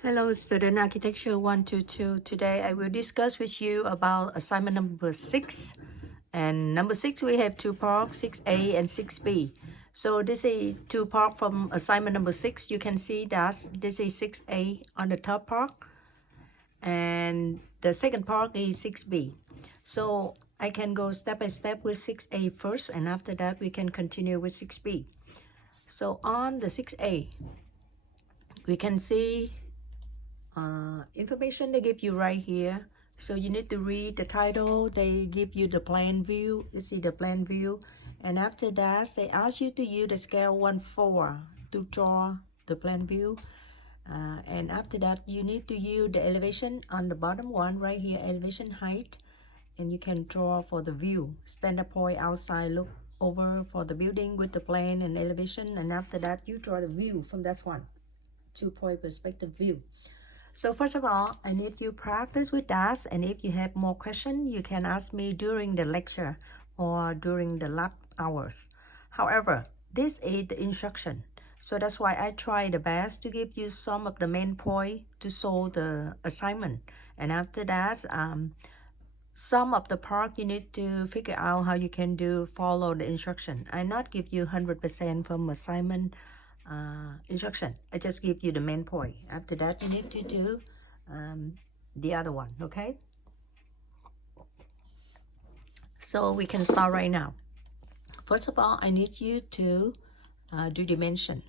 Hello, student architecture 122. Today I will discuss with you about assignment number 6. And number 6 we have two parts, 6A and 6B. So this is two part from assignment number 6. You can see that this is 6A on the top part and the second part is 6B. So I can go step by step with 6A first, and after that we can continue with 6B. So on the 6A we can see information they give you right here. So you need to read the title. They give you the plan view. You see the plan view, and after that they ask you to use the scale 1/4 to draw the plan view. And after that you need to use the elevation on the bottom one right here, elevation height, and you can draw for the view, standard point outside, look over for the building with the plan and elevation, and after that you draw the view from that one, 2-point perspective view. So first of all, I need you practice with that, and if you have more questions, you can ask me during the lecture or during the lab hours. However, this is the instruction, so that's why I try the best to give you some of the main point to solve the assignment. And after that, some of the part you need to figure out how you can follow the instruction. I not give you 100% from assignment instruction. I just give you the main point. After that you need to do the other one. Okay, so we can start right now. First of all, I need you to do dimension.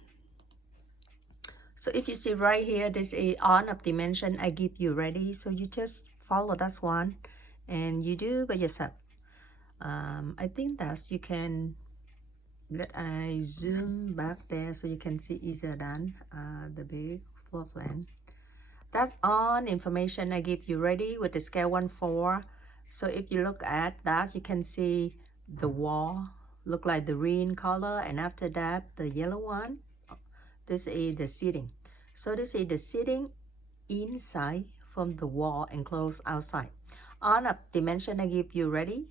So if you see right here, this is on of dimension I give you ready, so you just follow that one and you do by yourself. I think that you can let I zoom back there so you can see easier than the big floor plan. That's all information I give you ready with the scale 1/4. So if you look at that, you can see the wall look like the green color, and after that the yellow one. This is the seating. So this is the seating inside from the wall and close outside. On a dimension I give you ready,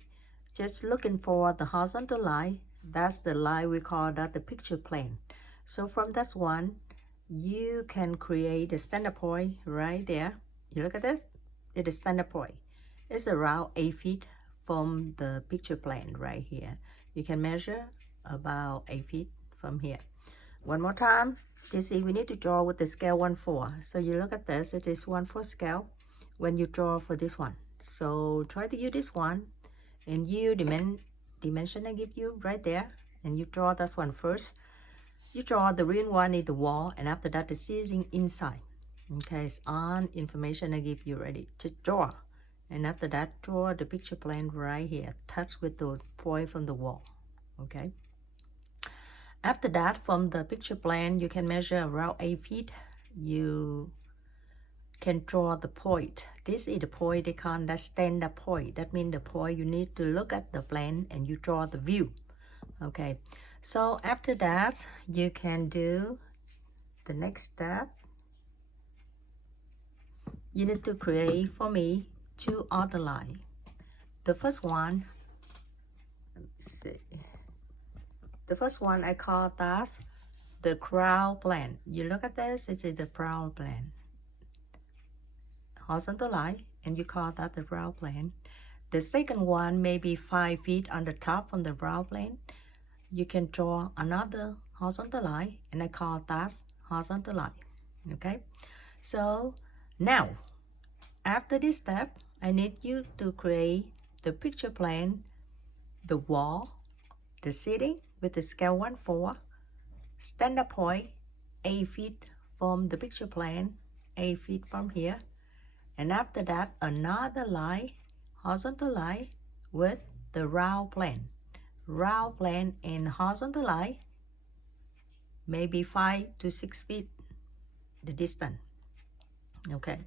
just looking for the horizontal line. That's the line we call that the picture plane. So from that one, you can create a standard point right there. You look at this, it is standard point. It's around 8 feet from the picture plane right here. You can measure about 8 feet from here. One more time, this is we need to draw with the scale 1/4. So you look at this, it is 1/4 scale when you draw for this one. So try to use this one, and you dimension I give you right there, and you draw that one first. You draw the green one in the wall, and after that the ceiling inside. Okay, it's on information I give you ready to draw, and after that draw the picture plane right here, touch with the point from the wall. Okay, after that from the picture plane you can measure around 8 feet. You can draw the point. This is the point they call that standard point. That means the point you need to look at the plane and you draw the view. Okay, so after that you can do the next step. You need to create for me two other lines. The first one, let me see, the first one I call that the crown plane. You look at this, it is the crown plane, horizontal line, and you call that the brow plane. The second one may be 5 feet on the top from the brow plane. You can draw another horizontal line, and I call that horizontal line. Okay, so now after this step, I need you to create the picture plane, the wall, the seating with the scale 1/4, standard point 8 feet from the picture plane, 8 feet from here. And after that, another line, horizontal line with the round plane. Round plane and horizontal line, maybe 5 to 6 feet, the distance. Okay.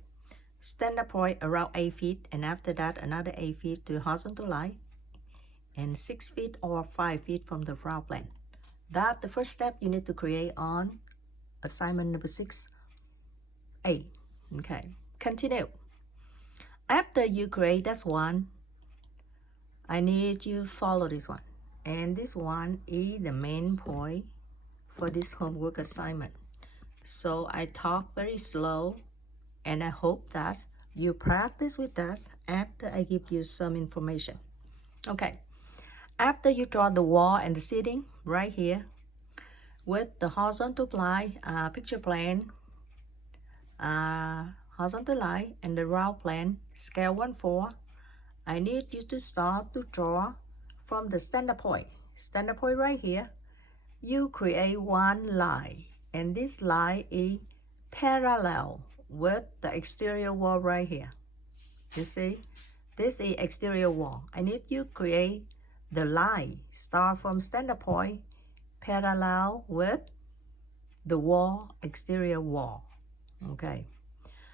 Standard point around 8 feet, and after that, another 8 feet to horizontal line, and 6 feet or 5 feet from the round plane. That's the first step you need to create on assignment number 6A. Okay. Continue. After you create that one, I need you to follow this one. And this one is the main point for this homework assignment. So I talk very slow And I hope that you practice with us after I give you some information. Okay, after you draw the wall and the seating right here with the horizontal line, picture plane, horizontal line and the round plane, scale 1/4, I need you to start to draw from the standard point. Standard point right here. You create one line, and this line is parallel with the exterior wall right here. You see, this is exterior wall. I need you create the line, start from standard point, parallel with the wall, exterior wall. Okay.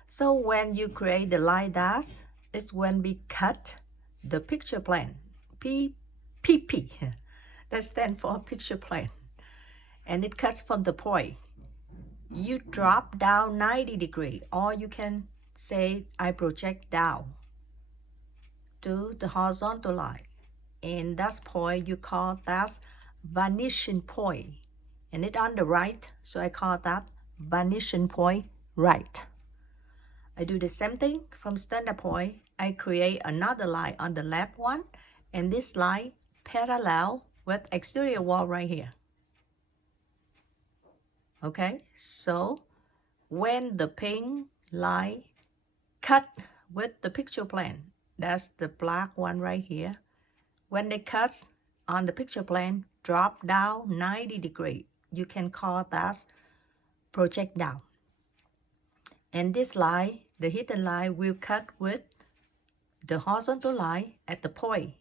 So when you create the line dash, it's when we cut the picture plane. PP. That stands for picture plane. And it cuts from the point. You drop down 90 degrees, or you can say I project down to the horizontal line. And that point you call that vanishing point. And it's on the right, so I call that vanishing point right. I do the same thing from standard point. I create another line on the left one, and this line parallel with exterior wall right here. Okay, so when the pink line cut with the picture plane, that's the black one right here. When they cut on the picture plane, drop down 90 degrees. You can call that project down. And this line, the hidden line, will cut with the horizontal line at the point.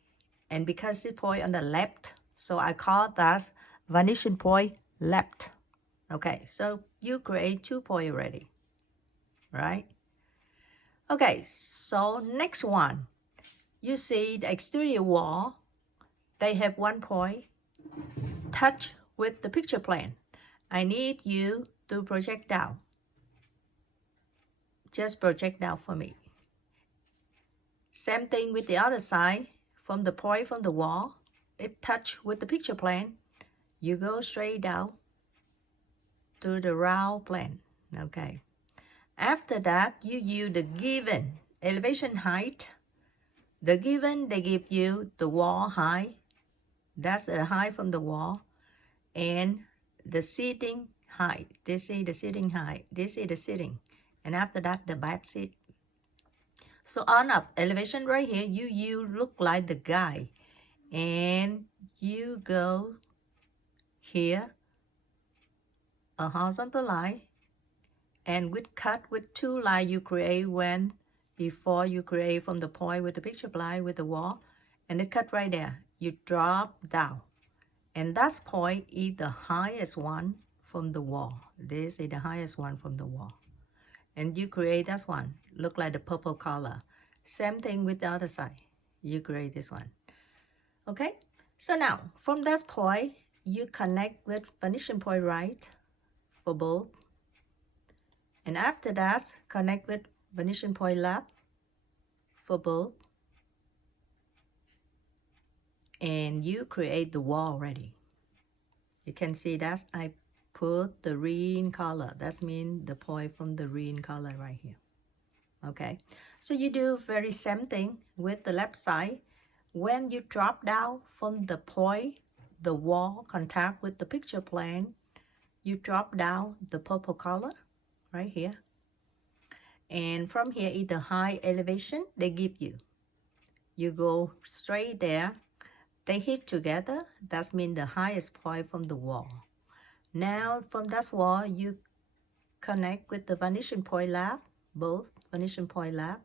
And because it's point on the left, so I call that vanishing point left. Okay, so you create 2 points already, right? Okay, so next one. You see the exterior wall, they have 1 point touch with the picture plane. I need you to project down. Just project down for me. Same thing with the other side. From the point from the wall, it touch with the picture plane. You go straight down to the round plane. Okay. After that, you use the given elevation height. The given, they give you the wall height. That's the height from the wall. And the seating height. This is the seating height. This is the seating. And after that, the back seat. So on up elevation right here, you look like the guy. And you go here, a horizontal line. And with cut with 2 lines you create when before you create from the point with the picture line with the wall, and it cut right there. You drop down, and that point is the highest one from the wall. This is the highest one from the wall, and you create that one. Look like the purple color. Same thing with the other side. You create this one. Okay. So now from that point you connect with vanishing point right for both. And after that, connect with vanishing point left for both. And you create the wall already. You can see that I put the green color. That means the point from the green color right here. Okay. So you do very same thing with the left side. When you drop down from the point, the wall contact with the picture plane, you drop down the purple color right here. And from here is the high elevation they give you. You go straight there. They hit together. That means the highest point from the wall. Now from that wall, you connect with the vanishing point left, both vanishing point left.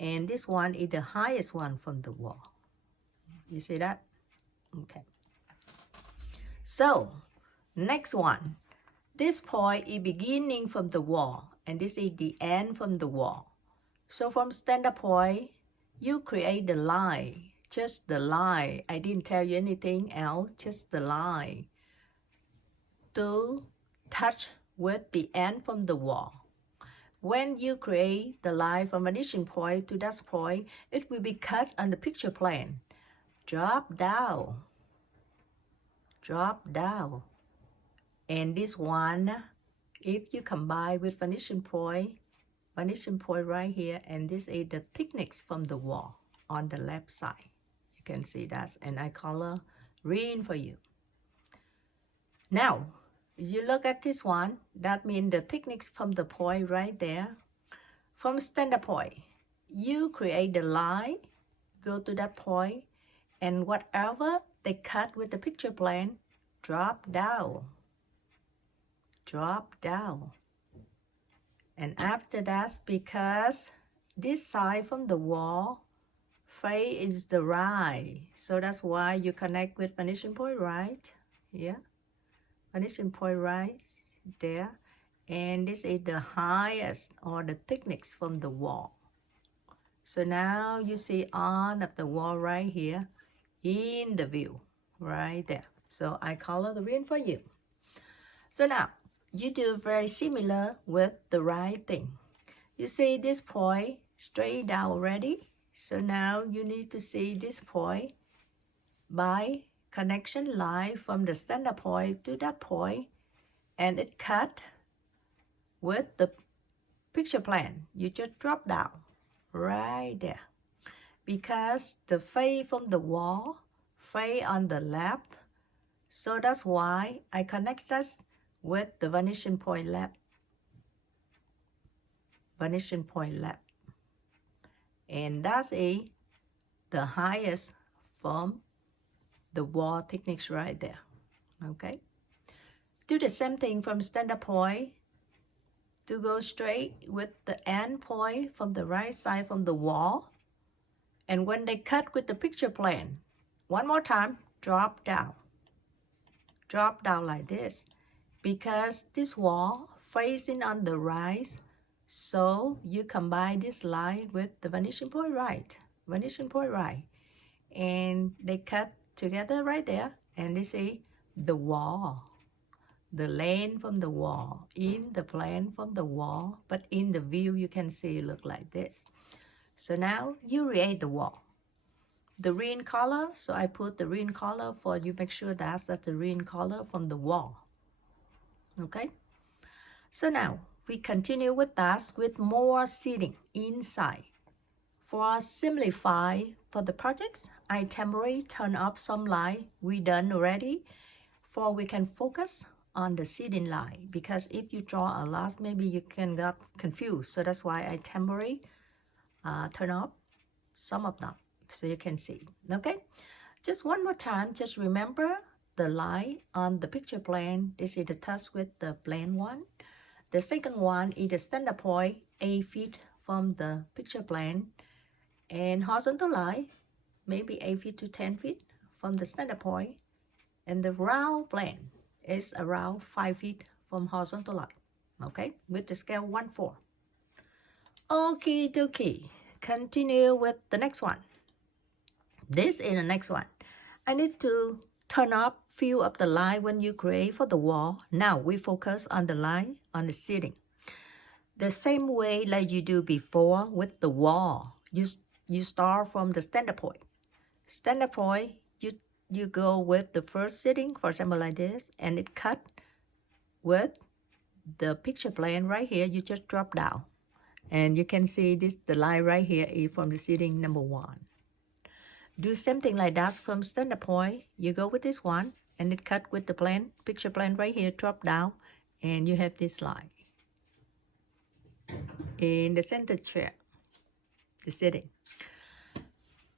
And this one is the highest one from the wall. You see that? Okay. So next one. This point is beginning from the wall, and this is the end from the wall. So from standard point, you create the line, just the line. I didn't tell you anything else, just the line to touch with the end from the wall. When you create the line from vanishing point to that point, it will be cut on the picture plane. Drop down. Drop down. And this one, if you combine with vanishing point, vanishing point right here, and this is the thickness from the wall on the left side. You can see that, and I color green for you. Now, you look at this one, that means the thickness from the point right there. From standard point, you create the line, go to that point, and whatever they cut with the picture plane, drop down. Drop down. And after that, because this side from the wall face is the right, so that's why you connect with vanishing point right. Yeah, vanishing point right there, and this is the highest or the thickness from the wall. So now you see on of the wall right here in the view right there. So I color the green for you. So now you do very similar with the right thing. You see this point straight down already. So now you need to see this point by connection line from the standard point to that point, and it cut with the picture plane. You just drop down right there. Because the face from the wall, face on the left, so that's why I connect this with the vanishing point left. Vanishing point left. And that's the highest from the wall thickness right there. Okay. Do the same thing from standard point to go straight with the end point from the right side from the wall. And when they cut with the picture plane, one more time, drop down. Drop down like this. Because this wall facing on the right, so you combine this line with the vanishing point right. Vanishing point right. And they cut together right there. And this is the wall. The lane from the wall. In the plane from the wall. But in the view you can see it look like this. So now you create the wall. The green color, so I put the green color for you, make sure that's the green color from the wall. Okay, so now we continue with that with more seating inside. For simplify for the projects, I temporarily turn up some light we done already, for we can focus on the seating line, because if you draw a lot, maybe you can get confused. So that's why I temporarily turn up some of them so you can see. Okay, just one more time, just remember the line on the picture plane. This is the touch with the plane one. The second one is the standard point 8 feet from the picture plane, and horizontal line maybe 8 feet to 10 feet from the standard point, and the round plane is around 5 feet from horizontal line. Okay, with the scale 1/4. Okay, dokie. Continue with the next one. This is the next one. I need to turn up few of the line when you create for the wall. Now we focus on the line on the ceiling. The same way like you do before with the wall. You start from the standard point. Standard point, you go with the first sitting, for example like this, and it cut with the picture plane right here. You just drop down. And you can see this, the line right here is from the sitting number 1. Do something like that from standard point. You go with this one, and it cut with the plane, picture plane right here, drop down, and you have this line. In the center chair, the sitting.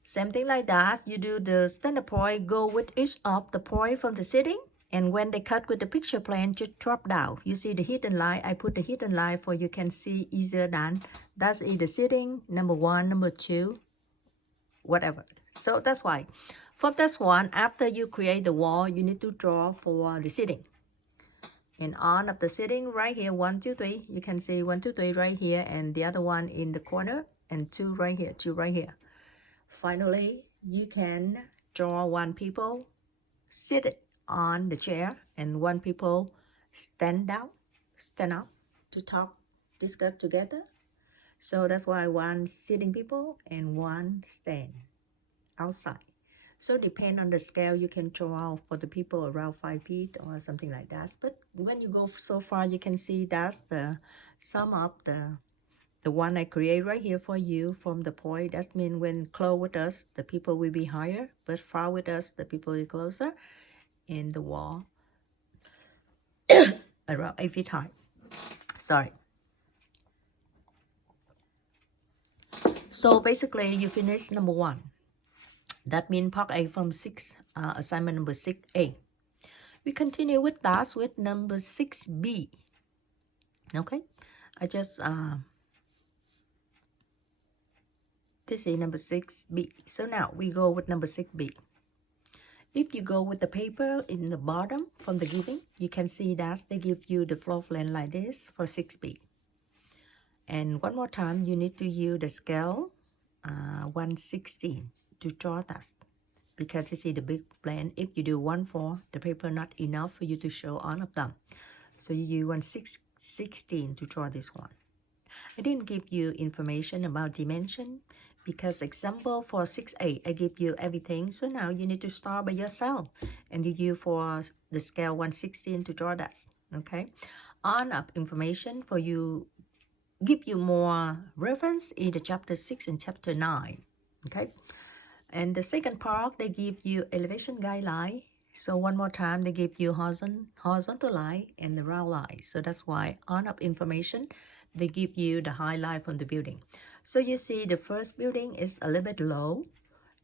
Same thing like that. You do the standard point, go with each of the point from the sitting, and when they cut with the picture plane, just drop down. You see the hidden line. I put the hidden line for you can see easier than. That's either sitting, number 1, number 2, whatever. So that's why. For this one, after you create the wall, you need to draw for the sitting. And on of the sitting right here, 1, 2, 3. You can see 1, 2, 3 right here, and the other one in the corner, and 2 right here, 2 right here. Finally, you can draw 1 people seated on the chair, and 1 people stand up to talk, discuss together. So that's why 1 sitting people and 1 stand outside. So depend on the scale, you can draw for the people around 5 feet or something like that. But when you go so far, you can see that's the some of the the one I create right here for you from the point, that means when close with us, the people will be higher, but far with us, the people will be closer, and the wall around 8 feet high. Sorry. So basically, you finish number 1. That means part A from 6, assignment number 6A. We continue with that with number 6B. Okay, I just this is number 6B. So now we go with number 6B. If you go with the paper in the bottom from the giving, you can see that they give you the floor plan like this for 6B. And one more time, you need to use the scale 116 to draw that. Because you see the big plan, if you do 1/4, the paper not enough for you to show all of them. So you use 116 to draw this one. I didn't give you information about dimension because example for 6A, I give you everything. So now you need to start by yourself and you use for the scale 116 to draw that. Okay. On up information for you, give you more reference in the chapter 6 and chapter 9. Okay. And the second part, they give you elevation guideline. So one more time, they give you horizontal line and the round line. So that's why on up information, they give you the highlight from the building. So you see the first building is a little bit low.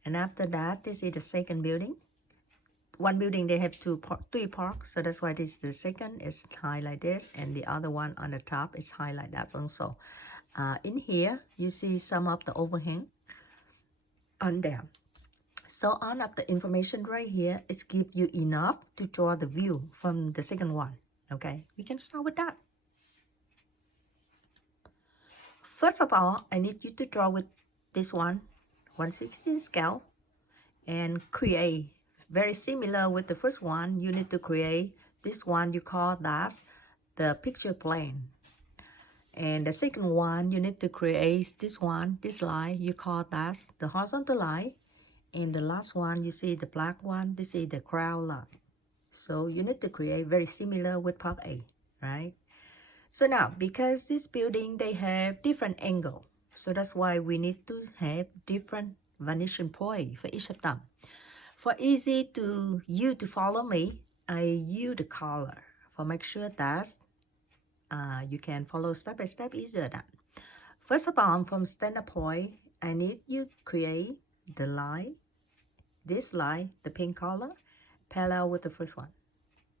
And after that, this is the second building. One building, they have 3 parts. So that's why this the second is high like this. And the other one on the top is high like that also. In here, you see some of the overhang on there. So on up the information right here, it gives you enough to draw the view from the second one. Okay, we can start with that. First of all, I need you to draw with this one, 116 scale, and create very similar with the first one. You need to create this one, you call that the picture plane. And the second one, you need to create this one, this line, you call that the horizontal line. And the last one, you see the black one, this is the crown line. So you need to create very similar with part A, right? So now, because this building, they have different angle. So that's why we need to have different vanishing point for each of them. For easy to you to follow me, I use the color for make sure that you can follow step by step easier than. First of all, from standard point, I need you create the line. This line, the pink color, parallel with the first one.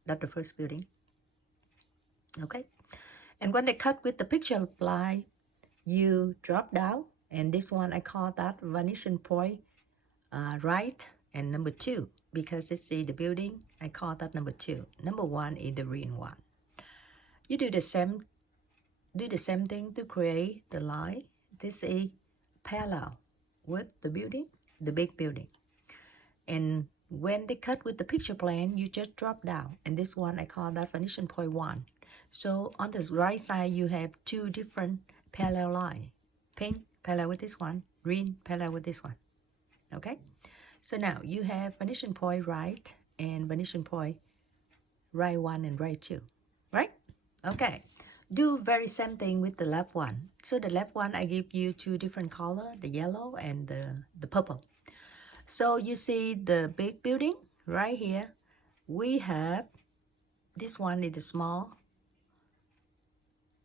That's the first building. Okay. And when they cut with the picture line, you drop down. And this one, I call that vanishing point right and number 2. Because it's the building, I call that number 2. Number 1 is the green one. You do the same thing to create the line. This is parallel with the building, the big building. And when they cut with the picture plane, you just drop down. And this one, I call that vanishing point 1. So on the right side, you have 2 different parallel lines. Pink parallel with this one, green parallel with this one. Okay? So now you have vanishing point right and vanishing point right 1 and right 2. Right? Okay. Do very same thing with the left one. So the left one, I give you 2 different color, the yellow and the purple. So you see the big building right here. We have this one is the small,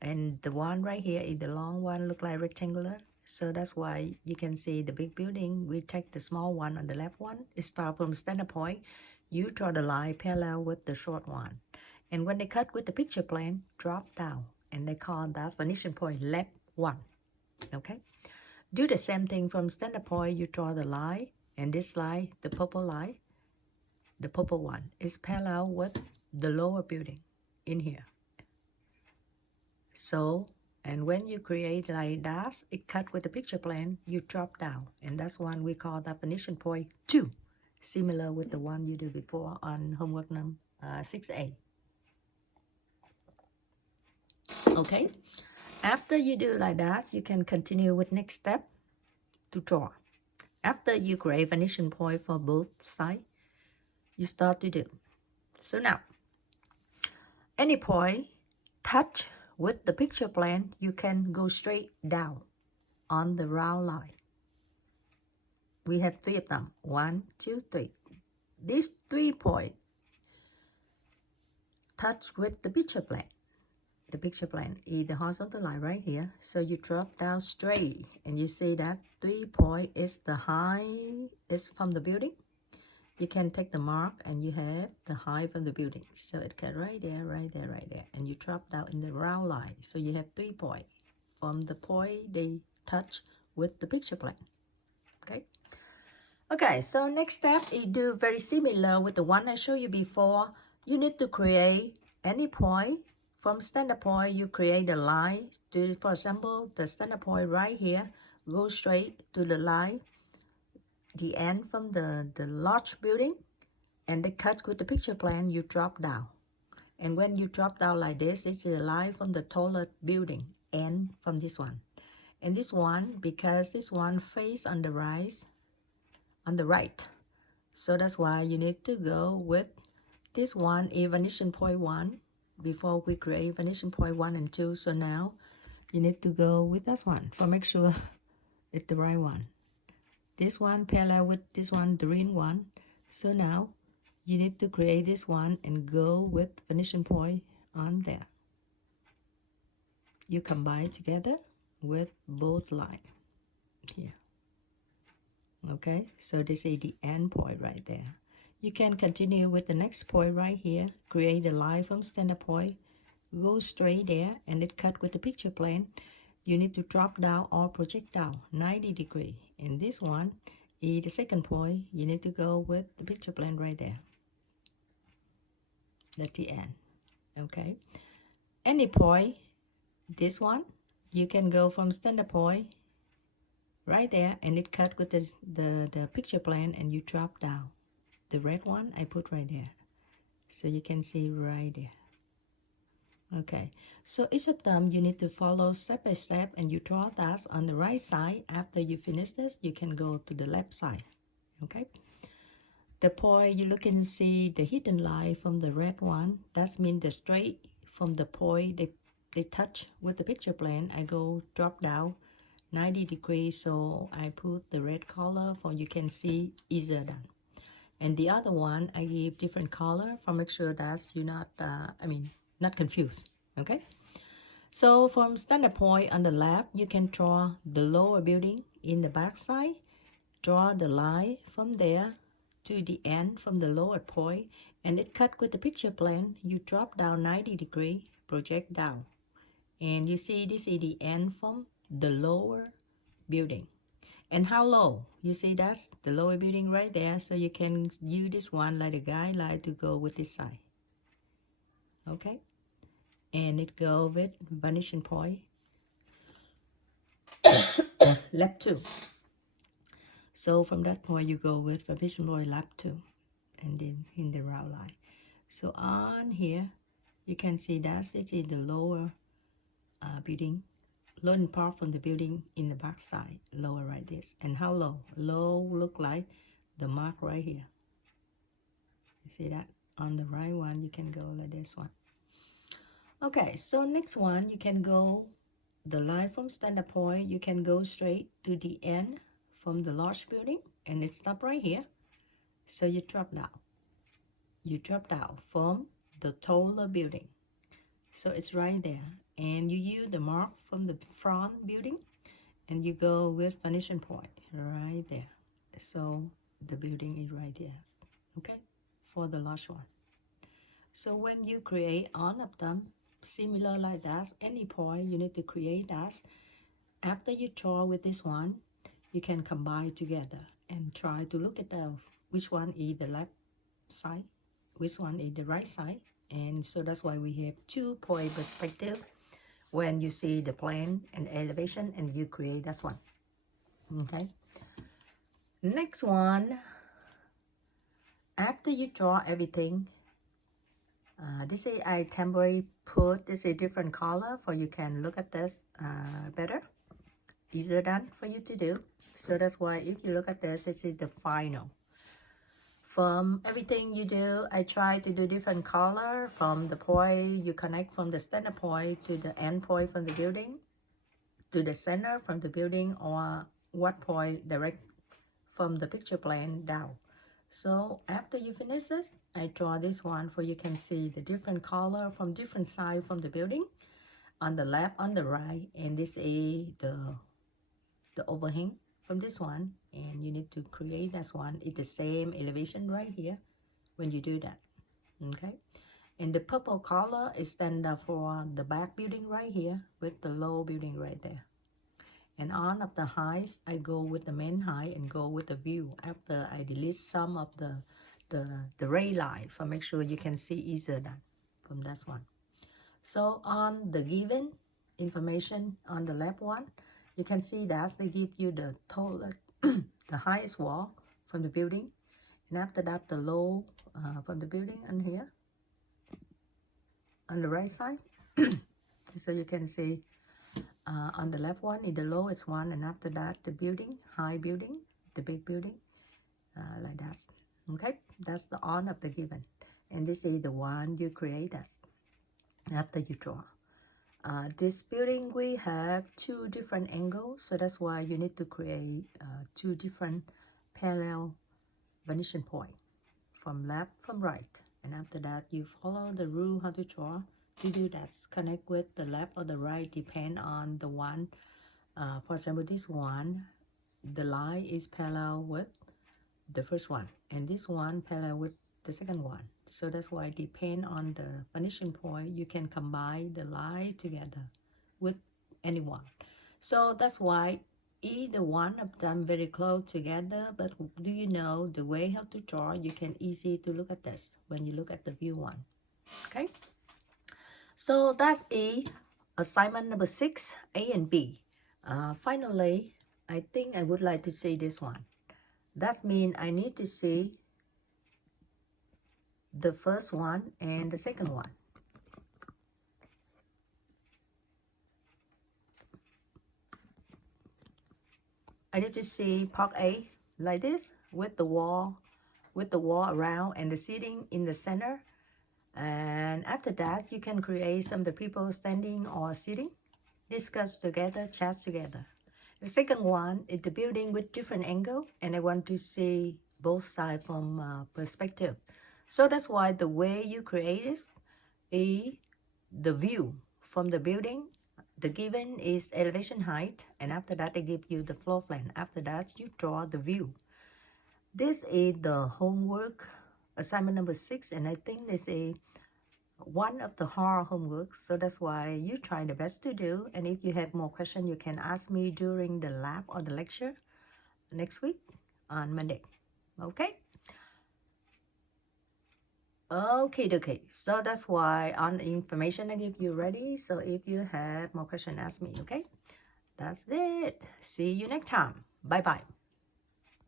and the one right here is the long one, look like rectangular. So that's why you can see the big building. We take the small one on the left one. It starts from standard point. You draw the line parallel with the short one. And when they cut with the picture plane, drop down. And they call that vanishing point left 1. Okay? Do the same thing from standard point. You draw the line. And this line, the purple one, is parallel with the lower building in here. So, and when you create like that, it cut with the picture plane, you drop down. And that's one we call definition point 2, similar with the one you did before on homework number 6A. Okay, after you do like that, you can continue with next step to draw. After you create vanishing point for both sides, you start to do. So now, any point touch with the picture plan, you can go straight down on the round line. We have 3 of them. 1, 2, 3. These 3 points touch with the picture plane. The picture plane is the horizontal line right here. So you drop down straight, and you see that 3 point is the height is from the building. You can take the mark and you have the height from the building. So it can right there, right there, right there. And you drop down in the round line. So you have 3 points from the point they touch with the picture plane. Okay. Okay, so next step is do very similar with the one I showed you before. You need to create any point. From standard point, you create a line. To, for example, the standard point right here, go straight to the line, the end from the large building, and the cut with the picture plan, you drop down. And when you drop down like this, it's a line from the taller building, end from this one. And this one, because this one face on the right, so that's why you need to go with this one is vanishing point 1 before we create vanishing point 1 and 2. So now you need to go with that one for make sure it's the right one. This one parallel with this one, the green one. So now you need to create this one and go with vanishing point on there. You combine together with both lines here. Okay, so this is the end point right there. You can continue with the next point right here. Create a line from standard point, go straight there, and it cut with the picture plane. You need to drop down or project down 90 degrees. And this one is the second point. You need to go with the picture plane right there. That's the end. Okay. Any point, this one, you can go from standard point right there, and it cut with the picture plane, and you drop down. The red one I put right there, so you can see right there. Okay, so each of them you need to follow step by step, and you draw that on the right side. After you finish this, you can go to the left side. Okay, the point you look and see the hidden line from the red one, that means the straight from the point they touch with the picture plane. I go drop down 90 degrees, so I put the red color for you can see easier done. And the other one I give different color for make sure that you're not not confused. Okay, so from standard point on the left, you can draw the lower building in the back side. Draw the line from there to the end from the lower point, and it cut with the picture plane. You drop down 90 degrees, project down, and you see this is the end from the lower building. And how low? You see that's the lower building right there, so you can use this one like a guideline to go with this side. Okay, and it go with vanishing point left 2. So from that point you go with vanishing point left 2, and then in the round line. So on here you can see that it is the lower building, lower part from the building in the back side, lower right this. And how low? Low look like the mark right here. You see that? On the right one you can go like this one. Okay, so next one you can go the line from standard point, you can go straight to the end from the large building, and it stop right here. So you drop down. You drop down from the taller building. So it's right there. And you use the mark from the front building, and you go with vanishing point right there. So the building is right there. Okay, for the large one. So when you create all of them, similar like that, any point you need to create that. After you draw with this one, you can combine together and try to look at which one is the left side, which one is the right side. And so that's why we have 2-point perspective when you see the plan and elevation, and you create that one. Okay, next one, after you draw everything, this is I temporarily put this a different color for you can look at this better, easier done for you to do. So that's why if you look at this, this is the final From everything you do, I try to do different color from the point you connect from the standard point to the end point from the building, to the center from the building, or what point direct from the picture plane down. So after you finish this, I draw this one for you can see the different color from different side from the building, on the left, on the right, and this is the overhang from this one, and you need to create that one. It's the same elevation right here when you do that. Okay, and the purple color is standard for the back building right here with the low building right there. And on of the heights, I go with the main height and go with the view after I delete some of the ray line for make sure you can see easier that from that one. So on the given information on the left one, you can see that they give you the total the highest wall from the building, and after that the low from the building on here on the right side. So you can see on the left one is the lowest one, and after that the building, high building, the big building, like that. Okay, that's the on of the given, and this is the one you create as after you draw. This building we have two different angles, so that's why you need to create two different parallel vanishing point from left from right, and after that you follow the rule how to draw to do that. Connect with the left or the right depend on the one. For example, this one, the line is parallel with the first one, and this one parallel with the second one. So that's why depend on the vanishing point, you can combine the line together with anyone. So that's why either one of them very close together, but do you know the way how to draw? You can easy to look at this when you look at the view one. Okay, so that's assignment number 6, A and B. Finally, I think I would like to say this one. That means I need to see the first one and the second one. I need to see part A like this with the wall around and the seating in the center. And after that, you can create some of the people standing or sitting, discuss together, chat together. The second one is the building with different angle, and I want to see both sides from perspective. So that's why the way you create is the view from the building. The given is elevation height, and after that they give you the floor plan. After that you draw the view. This is the homework assignment number 6, and I think this is one of the hard homework, so that's why you try the best to do. And if you have more questions, you can ask me during the lab or the lecture next week on Monday. Okay, so that's why on the information I give you ready. So if you have more questions, ask me. Okay, that's it. See you next time. Bye bye.